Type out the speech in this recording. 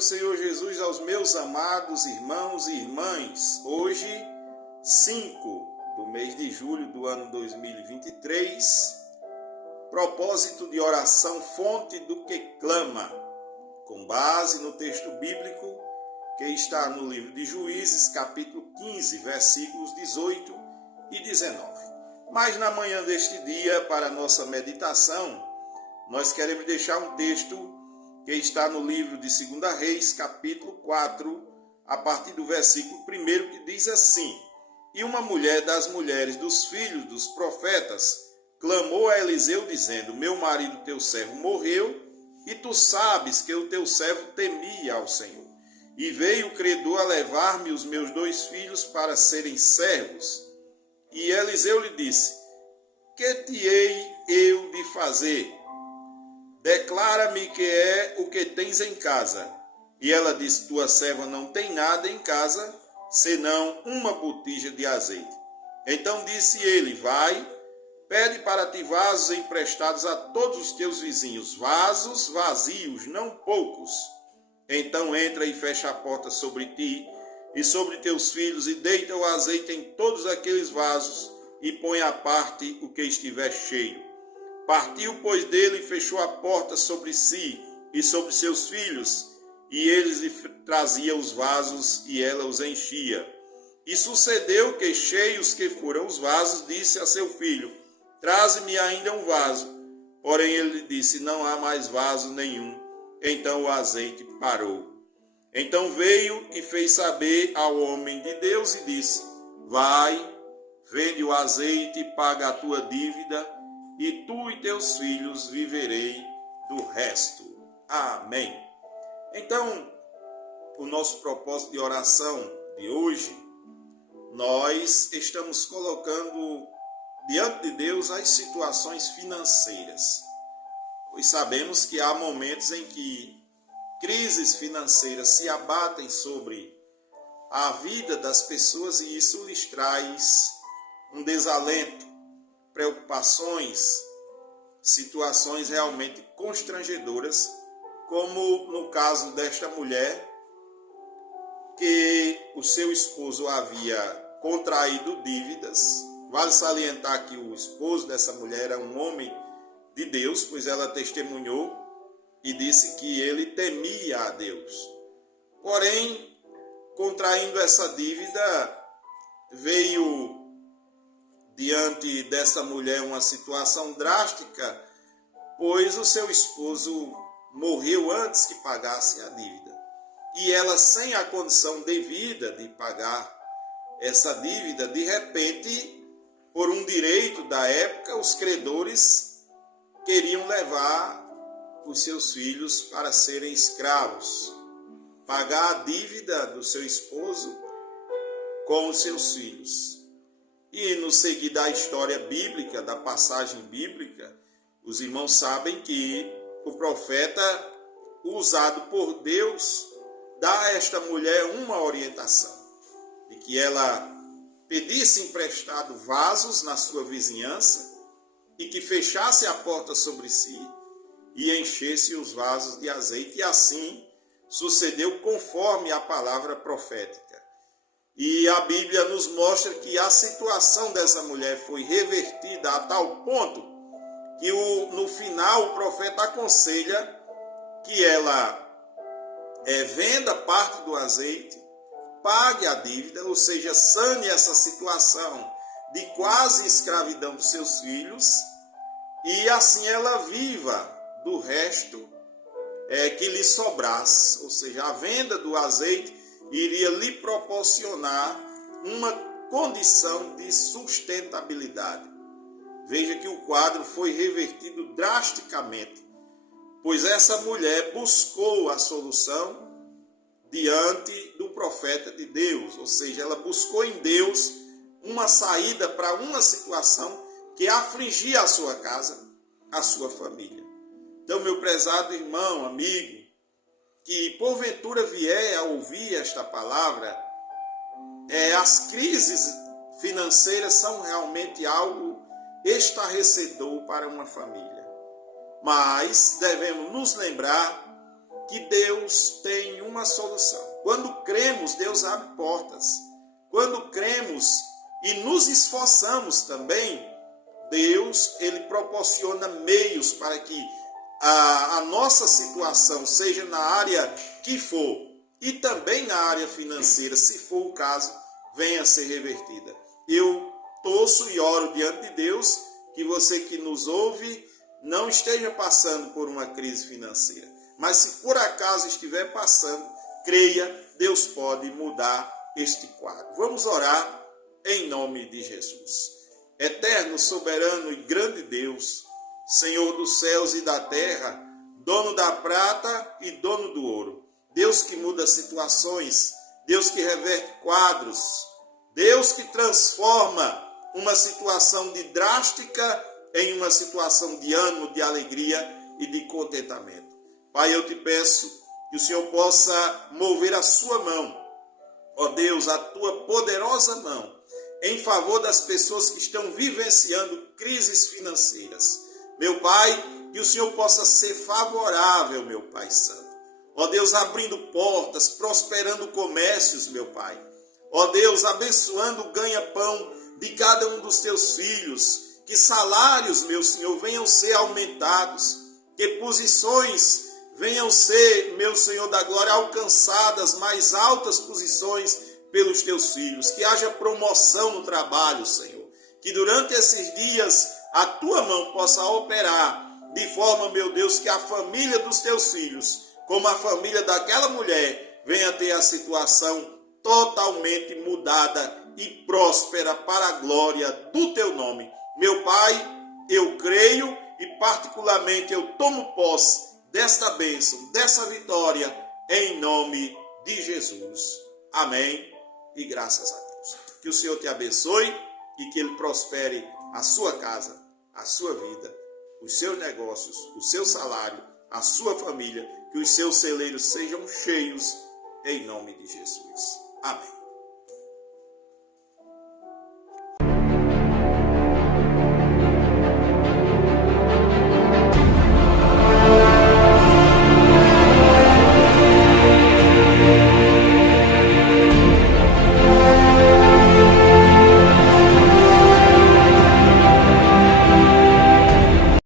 do Senhor Jesus aos meus amados irmãos e irmãs. Hoje, 5 do mês de julho do ano 2023, propósito de oração, fonte do que clama, com base no texto bíblico que está no livro de Juízes, capítulo 15, versículos 18 e 19. Mas na manhã deste dia, para a nossa meditação, nós queremos deixar um texto que está no livro de 2 Reis, capítulo 4, a partir do versículo 1, que diz assim: E uma mulher das mulheres dos filhos dos profetas clamou a Eliseu, dizendo: Meu marido, teu servo, morreu, e tu sabes que o teu servo temia ao Senhor. E veio o credor a levar-me os meus 2 filhos para serem servos. E Eliseu lhe disse: Que te hei eu de fazer? Declara-me que é o que tens em casa. E ela disse: Tua serva não tem nada em casa, senão uma botija de azeite. Então disse ele: Vai, pede para ti vasos emprestados a todos os teus vizinhos, vasos vazios, não poucos. Então entra e fecha a porta sobre ti e sobre teus filhos, e deita o azeite em todos aqueles vasos, e põe à parte o que estiver cheio. Partiu, pois, dele e fechou a porta sobre si e sobre seus filhos, e eles lhe traziam os vasos, e ela os enchia. E sucedeu que, cheios que foram os vasos, disse a seu filho: Traze-me ainda um vaso. Porém ele lhe disse: Não há mais vaso nenhum. Então o azeite parou. Então veio e fez saber ao homem de Deus e disse: Vai, vende o azeite e paga a tua dívida, e tu e teus filhos viverei do resto. Amém. Então, o nosso propósito de oração de hoje, nós estamos colocando diante de Deus as situações financeiras, pois sabemos que há momentos em que crises financeiras se abatem sobre a vida das pessoas e isso lhes traz um desalento, preocupações, situações realmente constrangedoras, como no caso desta mulher, que o seu esposo havia contraído dívidas. Vale salientar que o esposo dessa mulher era um homem de Deus, pois ela testemunhou e disse que ele temia a Deus. Porém, contraindo essa dívida, veio diante dessa mulher uma situação drástica, pois o seu esposo morreu antes que pagasse a dívida. E ela, sem a condição devida de pagar essa dívida, de repente, por um direito da época, os credores queriam levar os seus filhos para serem escravos, pagar a dívida do seu esposo com os seus filhos. E no seguir da história bíblica, da passagem bíblica, os irmãos sabem que o profeta, usado por Deus, dá a esta mulher uma orientação, de que ela pedisse emprestado vasos na sua vizinhança e que fechasse a porta sobre si e enchesse os vasos de azeite. E assim sucedeu conforme a palavra profética. E a Bíblia nos mostra que a situação dessa mulher foi revertida a tal ponto que no final o profeta aconselha que ela venda parte do azeite, pague a dívida, ou seja, sane essa situação de quase escravidão dos seus filhos, e assim ela viva do resto que lhe sobrasse. Ou seja, a venda do azeite iria lhe proporcionar uma condição de sustentabilidade. Veja que o quadro foi revertido drasticamente, pois essa mulher buscou a solução diante do profeta de Deus, ou seja, ela buscou em Deus uma saída para uma situação que afligia a sua casa, a sua família. Então, meu prezado irmão, amigo, que porventura vier a ouvir esta palavra, as crises financeiras são realmente algo estarrecedor para uma família. Mas devemos nos lembrar que Deus tem uma solução. Quando cremos, Deus abre portas. Quando cremos e nos esforçamos também, Deus, ele proporciona meios para que a nossa situação, seja na área que for, e também na área financeira, se for o caso, venha a ser revertida. Eu torço e oro diante de Deus que você que nos ouve não esteja passando por uma crise financeira. Mas se por acaso estiver passando, creia, Deus pode mudar este quadro. Vamos orar em nome de Jesus. Eterno, soberano e grande Deus, Senhor dos céus e da terra, dono da prata e dono do ouro, Deus que muda situações, Deus que reverte quadros, Deus que transforma uma situação de drástica em uma situação de ânimo, de alegria e de contentamento. Pai, eu te peço que o Senhor possa mover a sua mão, ó Deus, a tua poderosa mão, em favor das pessoas que estão vivenciando crises financeiras. Meu Pai, que o Senhor possa ser favorável, meu Pai Santo. Ó Deus, abrindo portas, prosperando comércios, meu Pai. Ó Deus, abençoando o ganha-pão de cada um dos teus filhos. Que salários, meu Senhor, venham ser aumentados. Que posições venham ser, meu Senhor da glória, alcançadas, mais altas posições pelos teus filhos, que haja promoção no trabalho, Senhor, que durante esses dias a tua mão possa operar de forma, meu Deus, que a família dos teus filhos, como a família daquela mulher, venha ter a situação totalmente mudada e próspera para a glória do teu nome. Meu Pai, eu creio e particularmente eu tomo posse desta bênção, dessa vitória, em nome de Jesus. Amém. E graças a Deus. Que o Senhor te abençoe e que Ele prospere a sua casa, a sua vida, os seus negócios, o seu salário, a sua família, que os seus celeiros sejam cheios em nome de Jesus. Amém.